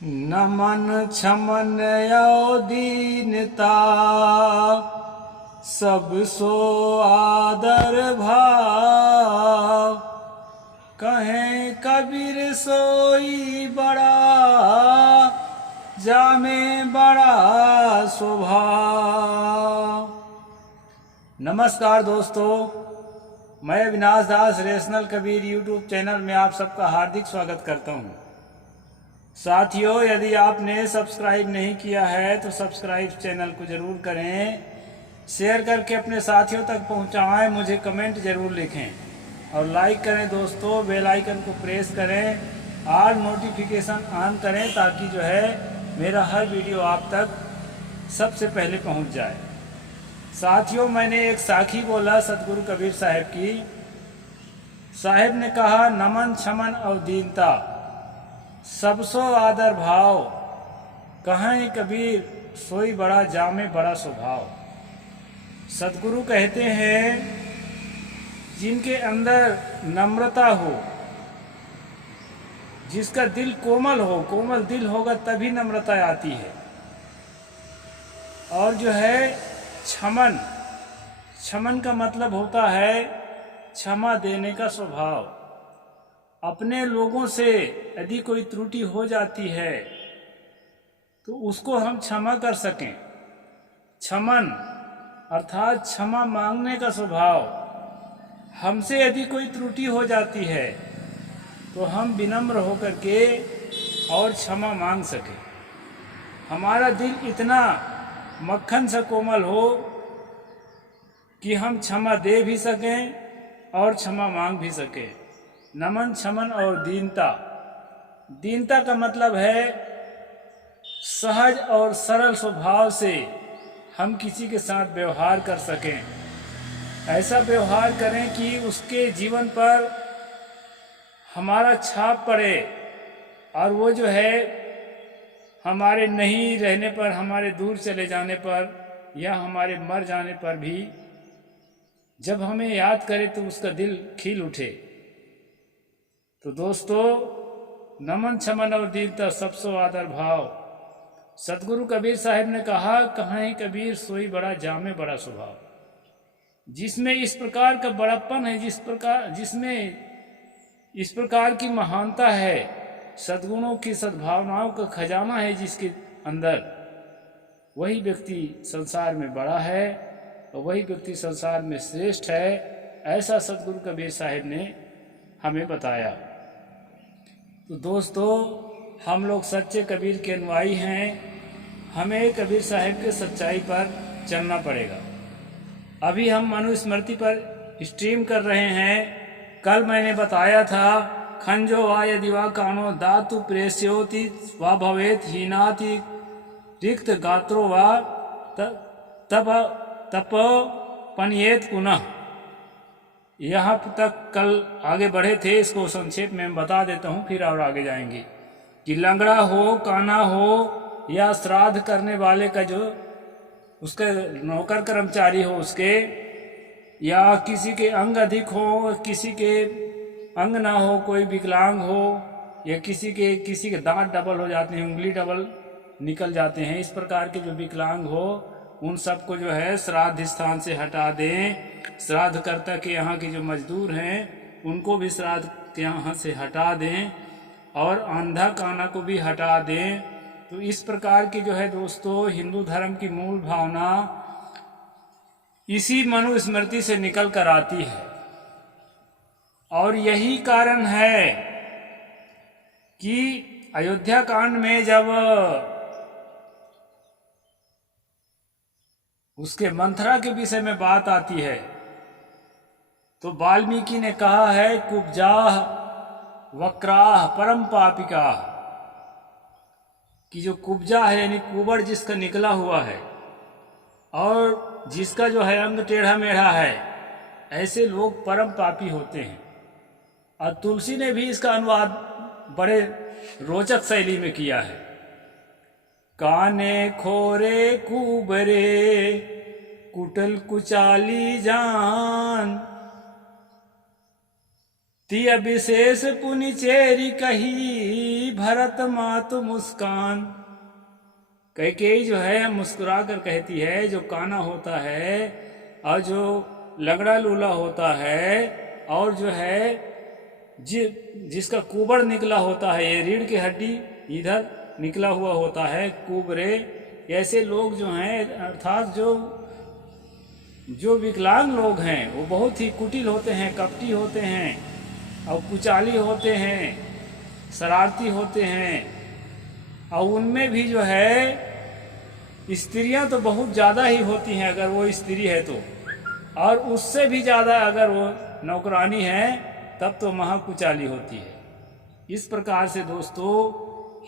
नमन छमन यो दीनता सब सो आदर भाव। कहें कबीर सोई बड़ा जामे बड़ा स्वभाव। नमस्कार दोस्तों, मैं अविनाश दास रेशनल कबीर यूट्यूब चैनल में आप सबका हार्दिक स्वागत करता हूं। साथियों, यदि आपने सब्सक्राइब नहीं किया है तो सब्सक्राइब चैनल को ज़रूर करें, शेयर करके अपने साथियों तक पहुंचाएं, मुझे कमेंट ज़रूर लिखें और लाइक करें दोस्तों। बेल आइकन को प्रेस करें, ऑल नोटिफिकेशन ऑन करें ताकि जो है मेरा हर वीडियो आप तक सबसे पहले पहुंच जाए। साथियों, मैंने एक साखी बोला सतगुरु कबीर साहब की। साहब ने कहा, नमन छमन और दीनता सबसो आदर भाव। कहें कबीर सोई बड़ा जामे बड़ा स्वभाव। सतगुरु कहते हैं, जिनके अंदर नम्रता हो, जिसका दिल कोमल हो, कोमल दिल होगा तभी नम्रता आती है। और जो है क्षमन, क्षमन का मतलब होता है क्षमा देने का स्वभाव। अपने लोगों से यदि कोई त्रुटि हो जाती है तो उसको हम क्षमा कर सकें। क्षमन अर्थात क्षमा मांगने का स्वभाव। हमसे यदि कोई त्रुटि हो जाती है तो हम विनम्र होकर के और क्षमा मांग सकें। हमारा दिल इतना मक्खन सा कोमल हो कि हम क्षमा दे भी सकें और क्षमा मांग भी सकें। नमन छमन और दीनता। दीनता का मतलब है सहज और सरल स्वभाव से हम किसी के साथ व्यवहार कर सकें। ऐसा व्यवहार करें कि उसके जीवन पर हमारा छाप पड़े और वो जो है हमारे नहीं रहने पर, हमारे दूर चले जाने पर या हमारे मर जाने पर भी जब हमें याद करे तो उसका दिल खिल उठे। तो दोस्तों, नमन छमन और दीनता सबसो आदर भाव। सतगुरु कबीर साहब ने कहा, कहें कबीर सोई बड़ा जामे बड़ा स्वभाव। जिसमें इस प्रकार का बड़प्पन है, जिसमें इस प्रकार की महानता है, सद्गुणों की सद्भावनाओं का खजाना है जिसके अंदर, वही व्यक्ति संसार में बड़ा है और वही व्यक्ति संसार में श्रेष्ठ है। ऐसा सतगुरु कबीर साहब ने हमें बताया। तो दोस्तों, हम लोग सच्चे कबीर के अनुयायी हैं। हमें कबीर साहब के सच्चाई पर चलना पड़ेगा। अभी हम मनुस्मृति पर स्ट्रीम कर रहे हैं। कल मैंने बताया था, खंजो वा यदि वा कानो दातु प्रेस्योति वा भवेत हीनाति रिक्त गात्रो वा तप पनियेत पुनः। यहाँ तक कल आगे बढ़े थे, इसको संक्षेप में बता देता हूँ, फिर और आगे जाएंगे। कि लंगड़ा हो, काना हो या श्राद्ध करने वाले का जो उसके नौकर कर्मचारी हो उसके, या किसी के अंग अधिक हो, किसी के अंग ना हो, कोई विकलांग हो, या किसी के दांत डबल हो जाते हैं, उंगली डबल निकल जाते हैं, इस प्रकार के जो विकलांग हो उन सबको जो है श्राद्ध स्थान से हटा दें। श्राद्धकर्ता के यहाँ के जो मजदूर हैं उनको भी श्राद्ध के यहाँ से हटा दें और अंधा काना को भी हटा दें। तो इस प्रकार की जो है दोस्तों हिंदू धर्म की मूल भावना इसी मनुस्मृति से निकल कर आती है। और यही कारण है कि अयोध्या कांड में जब उसके मंथरा के विषय में बात आती है तो वाल्मीकि ने कहा है, कुब्जाह वक्राह परम पापिका। कि जो कुब्जा है यानी कुबड़ जिसका निकला हुआ है और जिसका जो है अंग टेढ़ा मेढ़ा है, ऐसे लोग परम पापी होते हैं। और तुलसी ने भी इसका अनुवाद बड़े रोचक शैली में किया है। काने खोरे कुबरे कुटल कुचाली जान, तिय विशेष पुनि चेरी कही भरत मातु मुस्कान। कैकेयी जो है मुस्कुरा कर कहती है, जो काना होता है और जो लगड़ा लूला होता है और जो है जिसका कुबड़ निकला होता है, ये रीढ़ की हड्डी इधर निकला हुआ होता है कुबरे, ऐसे लोग जो हैं अर्थात जो विकलांग लोग हैं वो बहुत ही कुटिल होते हैं, कपटी होते हैं और कुचाली होते हैं, शरारती होते हैं। और उनमें भी जो है स्त्रियां तो बहुत ज़्यादा ही होती हैं अगर वो स्त्री है तो, और उससे भी ज़्यादा अगर वो नौकरानी है तब तो महाकुचाली होती है। इस प्रकार से दोस्तों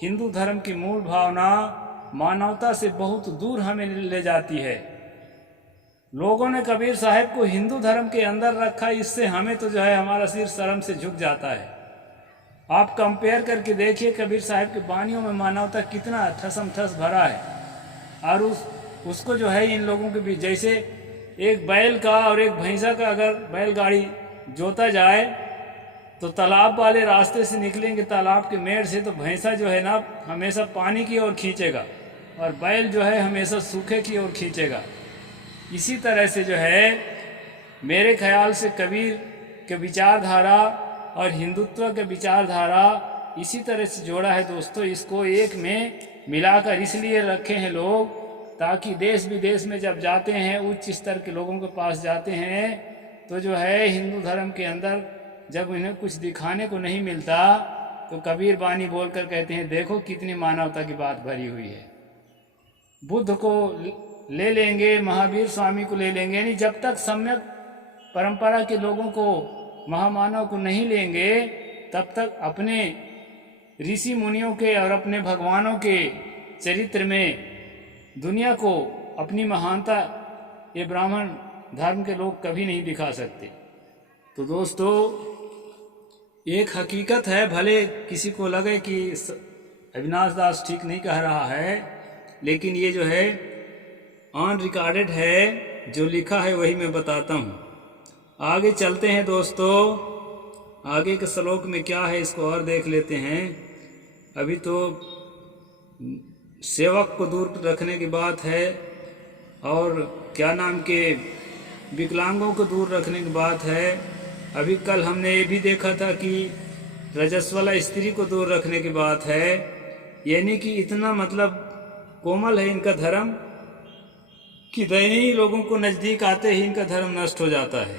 हिंदू धर्म की मूल भावना मानवता से बहुत दूर हमें ले जाती है। लोगों ने कबीर साहब को हिंदू धर्म के अंदर रखा, इससे हमें तो जो है हमारा सिर शर्म से झुक जाता है। आप कंपेयर करके देखिए कबीर साहब के बानियों में मानवता कितना ठसम ठस भरा है, और उसको जो है इन लोगों के बीच, जैसे एक बैल का और एक भैंसा का अगर बैलगाड़ी जोता जाए तो तालाब वाले रास्ते से निकलेंगे तालाब के मेड़ से, तो भैंसा जो है ना हमेशा पानी की ओर खींचेगा और बैल जो है हमेशा सूखे की ओर खींचेगा। इसी तरह से जो है मेरे ख्याल से कबीर के विचारधारा और हिंदुत्व के विचारधारा इसी तरह से जोड़ा है दोस्तों। इसको एक में मिलाकर इसलिए रखे हैं लोग ताकि देश विदेश में जब जाते हैं, उच्च स्तर के लोगों के पास जाते हैं, तो जो है हिंदू धर्म के अंदर जब उन्हें कुछ दिखाने को नहीं मिलता तो कबीर बानी बोलकर कहते हैं देखो कितनी मानवता की बात भरी हुई है। बुद्ध को ले लेंगे, महावीर स्वामी को ले लेंगे, यानी जब तक सम्यक परंपरा के लोगों को, महामानव को नहीं लेंगे तब तक अपने ऋषि मुनियों के और अपने भगवानों के चरित्र में दुनिया को अपनी महानता ये ब्राह्मण धर्म के लोग कभी नहीं दिखा सकते। तो दोस्तों एक हकीकत है, भले किसी को लगे कि अविनाश दास ठीक नहीं कह रहा है, लेकिन ये जो है ऑन रिकॉर्डेड है, जो लिखा है वही मैं बताता हूँ। आगे चलते हैं दोस्तों, आगे के श्लोक में क्या है इसको और देख लेते हैं। अभी तो सेवक को दूर रखने की बात है और क्या नाम के विकलांगों को दूर रखने की बात है। अभी कल हमने ये भी देखा था कि रजस्वला स्त्री को दूर रखने की बात है, यानी कि इतना मतलब कोमल है इनका धर्म कि दैनीय लोगों को नजदीक आते ही इनका धर्म नष्ट हो जाता है।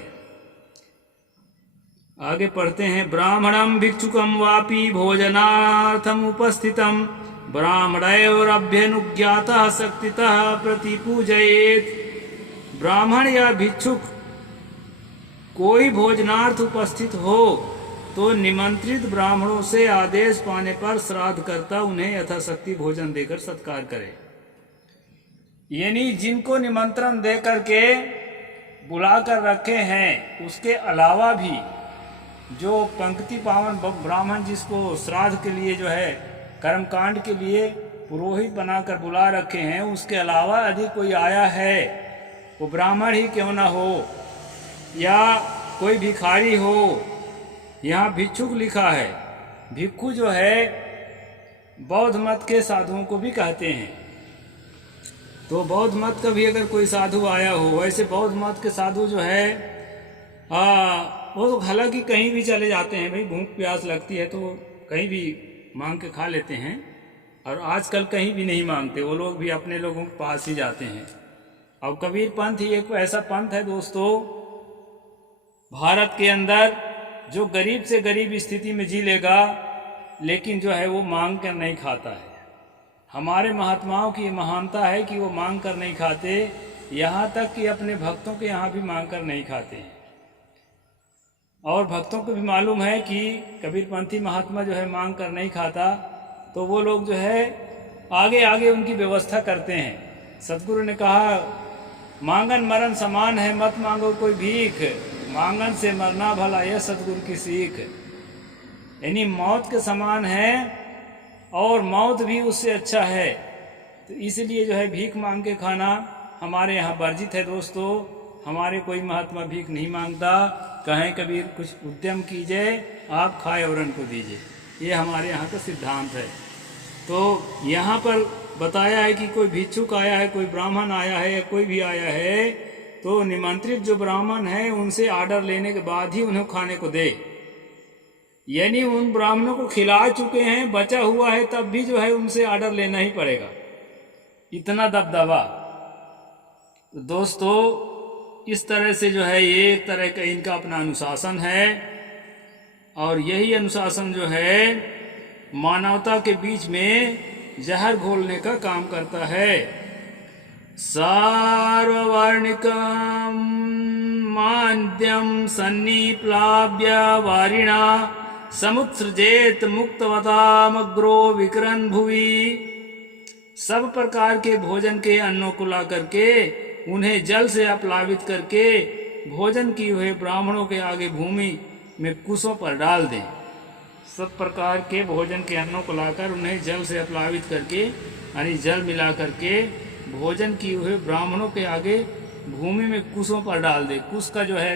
आगे पढ़ते हैं। ब्राह्मणम भिक्षुकम वापि भोजनार्थम उपस्थितम ब्राह्मणयोरभ्यनुज्ञातः शक्तितः प्रतिपूजयेत्। ब्राह्मण या भिक्षुक कोई भोजनार्थ उपस्थित हो तो निमंत्रित ब्राह्मणों से आदेश पाने पर श्राद्ध करता उन्हें यथाशक्ति भोजन देकर सत्कार करे। यानी जिनको निमंत्रण दे करके बुलाकर रखे हैं, उसके अलावा भी जो पंक्ति पावन ब्राह्मण जिसको श्राद्ध के लिए जो है कर्मकांड के लिए पुरोहित बनाकर बुला रखे हैं, उसके अलावा यदि कोई आया है, वो ब्राह्मण ही क्यों ना हो या कोई भिखारी हो, यहाँ भिक्षुक लिखा है। भिक्षु जो है बौद्ध मत के साधुओं को भी कहते हैं, तो बौद्ध मत का भी अगर कोई साधु आया हो, वैसे बौद्ध मत के साधु जो है वो तो हालांकि कहीं भी चले जाते हैं, भाई भूख प्यास लगती है तो कहीं भी मांग के खा लेते हैं, और आजकल कहीं भी नहीं मांगते, वो लोग भी अपने लोगों के पास ही जाते हैं। अब कबीर पंथ ही एक ऐसा पंथ है दोस्तों भारत के अंदर जो गरीब से गरीब स्थिति में जी लेगा, लेकिन जो है वो मांग कर नहीं खाता है। हमारे महात्माओं की महानता है कि वो मांग कर नहीं खाते, यहाँ तक कि अपने भक्तों के यहाँ भी मांग कर नहीं खाते हैं। और भक्तों को भी मालूम है कि कबीरपंथी महात्मा जो है मांग कर नहीं खाता, तो वो लोग जो है आगे आगे उनकी व्यवस्था करते हैं। सतगुरु ने कहा मांगन मरण समान है, मत मांगो कोई भीख, मांगन से मरना भला यह सतगुरु की सीख। यानी मौत के समान है और मौत भी उससे अच्छा है, तो इसलिए जो है भीख मांग के खाना हमारे यहाँ वर्जित है दोस्तों। हमारे कोई महात्मा भीख नहीं मांगता। कहें कबीर कुछ उद्यम कीजिए, आप खाए और उनको दीजिए, ये हमारे यहाँ का सिद्धांत है। तो यहाँ पर बताया है कि कोई भिक्षुक आया है, कोई ब्राह्मण आया है या कोई भी आया है, तो निमंत्रित जो ब्राह्मण है उनसे आर्डर लेने के बाद ही उन्हें खाने को दे। यानी उन ब्राह्मणों को खिला चुके हैं, बचा हुआ है, तब भी जो है उनसे आर्डर लेना ही पड़ेगा, इतना दबदबा। तो दोस्तों इस तरह से जो है ये एक तरह का इनका अपना अनुशासन है, और यही अनुशासन जो है मानवता के बीच में जहर घोलने का काम करता है। सार्ववर्णिकं मान्द्यं सन्निप्लाव्य वारिणा समुत्सृजेत मुक्तवतामग्रो विकरन् भुवि। सब प्रकार के भोजन के अन्नों को ला करके उन्हें जल से अपलावित करके भोजन किए हुए ब्राह्मणों के आगे भूमि में कुशों पर डाल दें। सब प्रकार के भोजन के अन्नों को लाकर उन्हें जल से अपलावित करके यानी जल मिला करके भोजन किए हुए ब्राह्मणों के आगे भूमि में कुशों पर डाल दे। कुश का जो है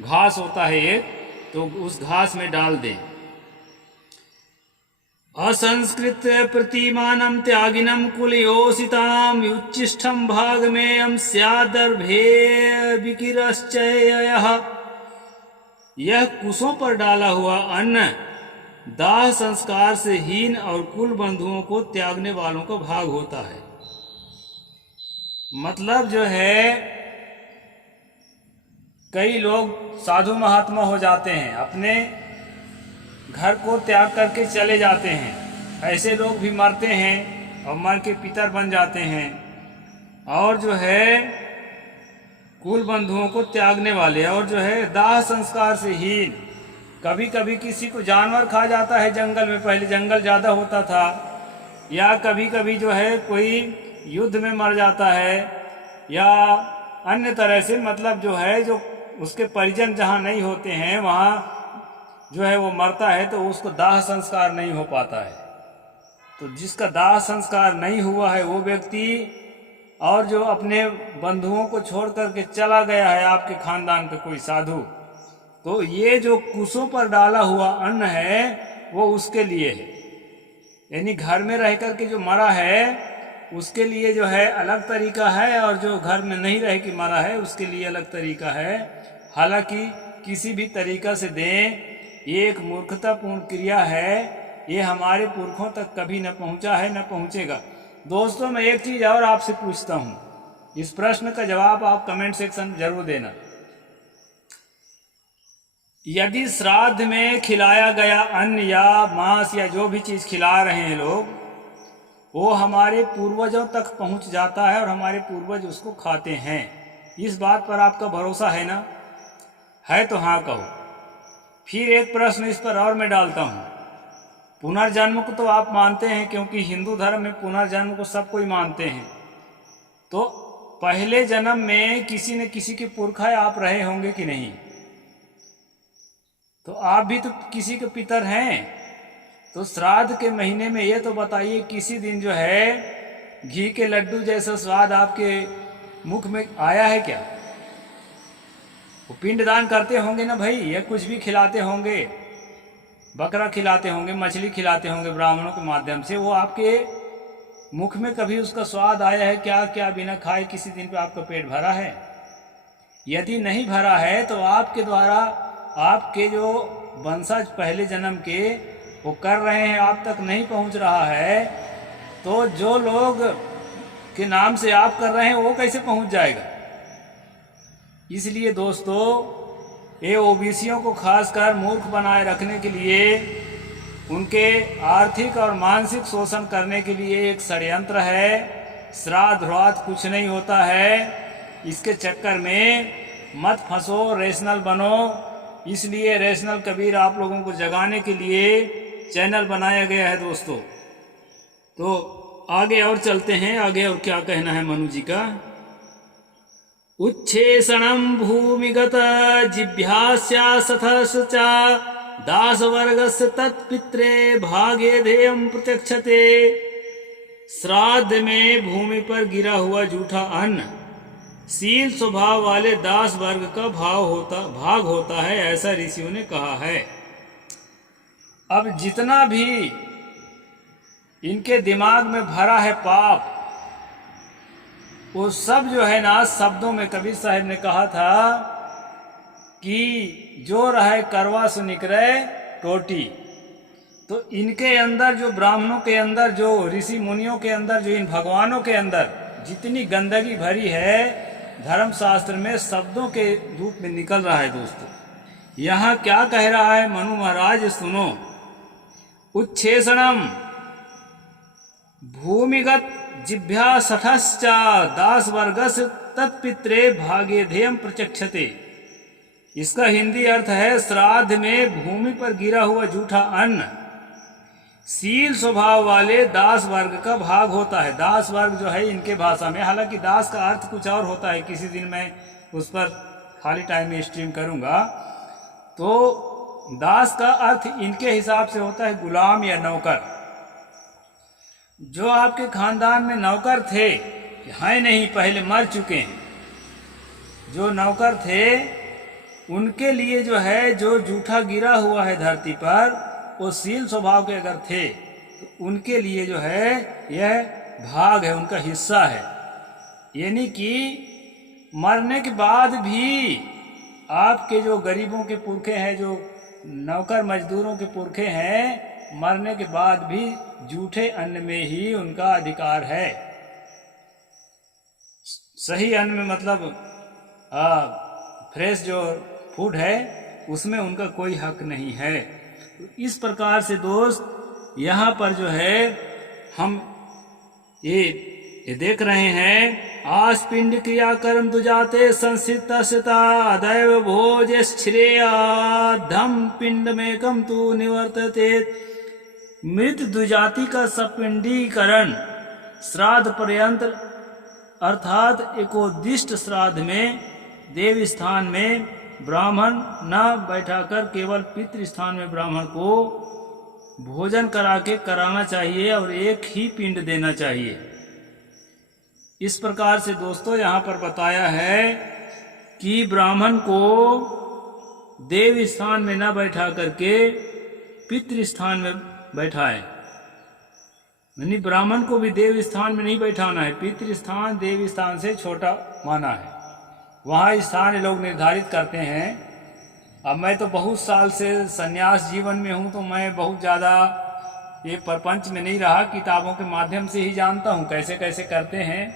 घास होता है एक, तो उस घास में डाल दे। असंस्कृत प्रतिमानम त्यागिनम कुलयोसिताम उच्चिष्टम भागमेयम स्यादर्भे विकिरश्चयः। यह कुशों पर डाला हुआ अन्न दाह संस्कार से हीन और कुल बंधुओं को त्यागने वालों का भाग होता है। मतलब जो है कई लोग साधु महात्मा हो जाते हैं, अपने घर को त्याग करके चले जाते हैं, ऐसे लोग भी मरते हैं और मर के पितर बन जाते हैं। और जो है कुल बंधुओं को त्यागने वाले, और जो है दाह संस्कार से हीन, कभी कभी किसी को जानवर खा जाता है जंगल में, पहले जंगल ज़्यादा होता था, या कभी कभी जो है कोई युद्ध में मर जाता है, या अन्य तरह से, मतलब जो है जो उसके परिजन जहाँ नहीं होते हैं वहाँ जो है वो मरता है, तो उसको दाह संस्कार नहीं हो पाता है। तो जिसका दाह संस्कार नहीं हुआ है वो व्यक्ति, और जो अपने बंधुओं को छोड़ करके चला गया है आपके खानदान का कोई साधु, तो ये जो कुशों पर डाला हुआ अन्न है वो उसके लिए है। यानी घर में रह करके जो मरा है उसके लिए जो है अलग तरीका है, और जो घर में नहीं रह के मरा है उसके लिए अलग तरीका है। हालांकि किसी भी तरीका से दें, ये एक मूर्खतापूर्ण क्रिया है, ये हमारे पुरखों तक कभी न पहुंचा है, न पहुंचेगा। दोस्तों मैं एक चीज़ और आपसे पूछता हूँ, इस प्रश्न का जवाब आप कमेंट सेक्शन में जरूर देना। यदि श्राद्ध में खिलाया गया अन्न या मांस या जो भी चीज़ खिला रहे हैं लोग, वो हमारे पूर्वजों तक पहुंच जाता है और हमारे पूर्वज उसको खाते हैं, इस बात पर आपका भरोसा है ना? है तो हाँ कहो। फिर एक प्रश्न इस पर और मैं डालता हूँ, पुनर्जन्म को तो आप मानते हैं, क्योंकि हिंदू धर्म में पुनर्जन्म को सब कोई मानते हैं। तो पहले जन्म में किसी न किसी के पुरखा आप रहे होंगे कि नहीं? तो आप भी तो किसी के पितर हैं। तो श्राद्ध के महीने में ये तो बताइए, किसी दिन जो है घी के लड्डू जैसा स्वाद आपके मुख में आया है क्या? वो पिंडदान करते होंगे ना भाई, या कुछ भी खिलाते होंगे, बकरा खिलाते होंगे, मछली खिलाते होंगे ब्राह्मणों के माध्यम से, वो आपके मुख में कभी उसका स्वाद आया है क्या? क्या बिना खाए किसी दिन पे आपका पेट भरा है? यदि नहीं भरा है तो आपके द्वारा आपके जो वंशज पहले जन्म के वो कर रहे हैं, आप तक नहीं पहुंच रहा है, तो जो लोग के नाम से आप कर रहे हैं वो कैसे पहुंच जाएगा? इसलिए दोस्तों ये ओबीसियों को खासकर मूर्ख बनाए रखने के लिए, उनके आर्थिक और मानसिक शोषण करने के लिए एक षड्यंत्र है। श्राद्ध व्रत कुछ नहीं होता है, इसके चक्कर में मत फंसो, रेशनल बनो। इसलिए रेशनल कबीर आप लोगों को जगाने के लिए चैनल बनाया गया है दोस्तों। तो आगे और चलते हैं, आगे और क्या कहना है मनु जी का। उच्छेषणं भूमिगत जिभ्यास्यासथस च दासवर्गस्य तत्पित्रे भागे ध्येयं प्रत्यक्षते। श्राद्ध में भूमि पर गिरा हुआ जूठा अन्न शील स्वभाव वाले दास वर्ग का भाग होता है, ऐसा ऋषियों ने कहा है। अब जितना भी इनके दिमाग में भरा है पाप, वो सब जो है ना शब्दों में कबीर साहब ने कहा था कि जो रहे करवा सो निकले टोटी। तो इनके अंदर, जो ब्राह्मणों के अंदर, जो ऋषि मुनियों के अंदर, जो इन भगवानों के अंदर जितनी गंदगी भरी है, धर्मशास्त्र में शब्दों के रूप में निकल रहा है। दोस्तों यहाँ क्या कह रहा है मनु महाराज, सुनो। उच्छेषणम भूमिगत जिभ्या सठश्चा दास वर्गस तत्पित्रे भागे ध्येयम प्रचक्षते। इसका हिंदी अर्थ है, श्राद्ध में भूमि पर गिरा हुआ जूठा अन्न शील स्वभाव वाले दास वर्ग का भाग होता है। दास वर्ग जो है इनके भाषा में, हालांकि दास का अर्थ कुछ और होता है, किसी दिन मैं उस पर खाली टाइम में स्ट्रीम करूंगा। तो दास का अर्थ इनके हिसाब से होता है गुलाम या नौकर। जो आपके खानदान में नौकर थे, हैं नहीं, पहले मर चुके हैं, जो नौकर थे उनके लिए जो है, जो जूठा गिरा हुआ है धरती पर, वो शील स्वभाव के अगर थे तो उनके लिए जो है यह भाग है, उनका हिस्सा है। यानी कि मरने के बाद भी आपके जो गरीबों के पुरखे हैं, जो नौकर मजदूरों के पुरखे हैं, मरने के बाद भी जूठे अन्न में ही उनका अधिकार है। सही अन्न में मतलब फ्रेश जो फूड है उसमें उनका कोई हक नहीं है। तो इस प्रकार से दोस्त यहाँ पर जो है हम ये देख रहे हैं, आस पिंड क्रिया कर्म दुजाते संसिता दैव भोज श्रेया धम पिंड में कम तू निवर्तते। मृत द्विजाति का सपिंडीकरण श्राद्ध पर्यंत अर्थात एकोदिष्ट श्राद्ध में देव स्थान में ब्राह्मण न बैठाकर केवल पितृ स्थान में ब्राह्मण को भोजन करा के कराना चाहिए और एक ही पिंड देना चाहिए। इस प्रकार से दोस्तों यहाँ पर बताया है कि ब्राह्मण को देव स्थान में न बैठा करके पितृ स्थान में बैठाए। यानी ब्राह्मण को भी देव स्थान में नहीं बैठाना है, पितृ स्थान देव स्थान से छोटा माना है, वहाँ स्थान लोग निर्धारित करते हैं। अब मैं तो बहुत साल से संन्यास जीवन में हूँ, तो मैं बहुत ज़्यादा ये प्रपंच में नहीं रहा, किताबों के माध्यम से ही जानता हूँ कैसे कैसे करते हैं।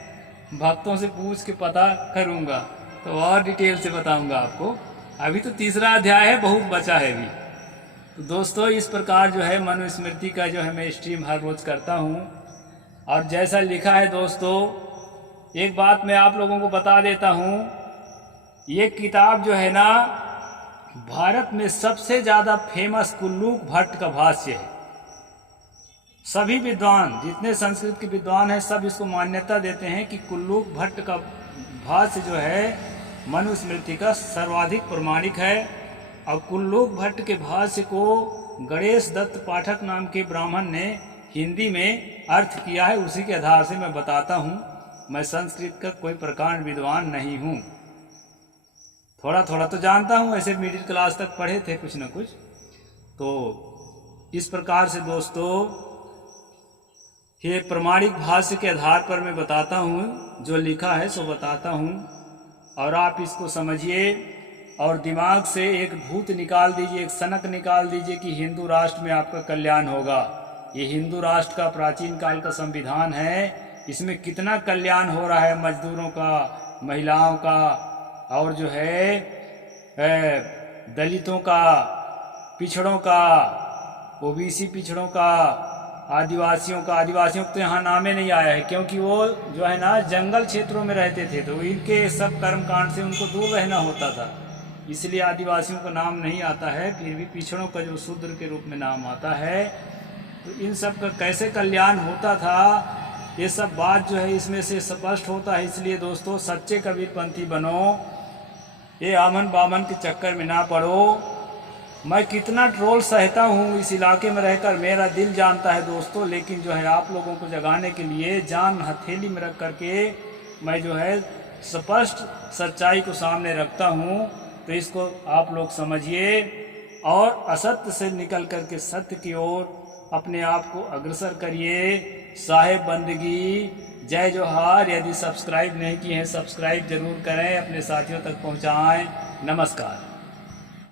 भक्तों से पूछ के पता करूँगा तो और डिटेल से बताऊँगा आपको। अभी तो तीसरा अध्याय है, बहुत बचा है अभी। तो दोस्तों इस प्रकार जो है मनुस्मृति का जो है मैं स्ट्रीम हर रोज़ करता हूँ। और जैसा लिखा है दोस्तों, एक बात मैं आप लोगों को बता देता हूँ, ये किताब जो है ना भारत में सबसे ज़्यादा फेमस कुल्लूक भट्ट का भाष्य है। सभी विद्वान, जितने संस्कृत के विद्वान हैं, सब इसको मान्यता देते हैं कि कुल्लूक भट्ट का भाष्य जो है मनुस्मृति का सर्वाधिक प्रमाणिक है। और कुल्लूक भट्ट के भाष्य को गणेश दत्त पाठक नाम के ब्राह्मण ने हिंदी में अर्थ किया है। उसी के आधार से मैं बताता हूँ। मैं संस्कृत का कोई प्रकांड विद्वान नहीं हूँ, थोड़ा थोड़ा तो जानता हूँ, ऐसे मिडिल क्लास तक पढ़े थे कुछ न कुछ। तो इस प्रकार से दोस्तों ये प्रमाणिक भाष्य के आधार पर मैं बताता हूँ, जो लिखा है सो बताता हूँ, और आप इसको समझिए और दिमाग से एक भूत निकाल दीजिए, एक सनक निकाल दीजिए कि हिंदू राष्ट्र में आपका कल्याण होगा। ये हिंदू राष्ट्र का प्राचीन काल का संविधान है, इसमें कितना कल्याण हो रहा है मजदूरों का, महिलाओं का, और जो है दलितों का, पिछड़ों का, ओबीसी पिछड़ों का, आदिवासियों का। आदिवासियों को तो यहाँ नामे नहीं आया है, क्योंकि वो जो है ना जंगल क्षेत्रों में रहते थे, तो इनके सब कर्मकांड से उनको दूर रहना होता था, इसलिए आदिवासियों का नाम नहीं आता है। फिर भी पिछड़ों का जो शूद्र के रूप में नाम आता है। तो इन सब का कैसे कल्याण होता था, ये सब बात जो है इसमें से स्पष्ट होता है। इसलिए दोस्तों सच्चे कबीरपंथी बनो, ये आमन बामन के चक्कर में ना पड़ो। मैं कितना ट्रोल सहता हूँ इस इलाके में रहकर, मेरा दिल जानता है दोस्तों, लेकिन जो है आप लोगों को जगाने के लिए जान हथेली में रख करके मैं जो है स्पष्ट सच्चाई को सामने रखता हूँ, तो इसको आप लोग समझिए और असत्य से निकल कर के सत्य की ओर अपने आप को अग्रसर करिए। साहेब बंदगी, जय जोहार। यदि सब्सक्राइब नहीं किए हैं, सब्सक्राइब जरूर करें, अपने साथियों तक पहुँचाएँ। नमस्कार।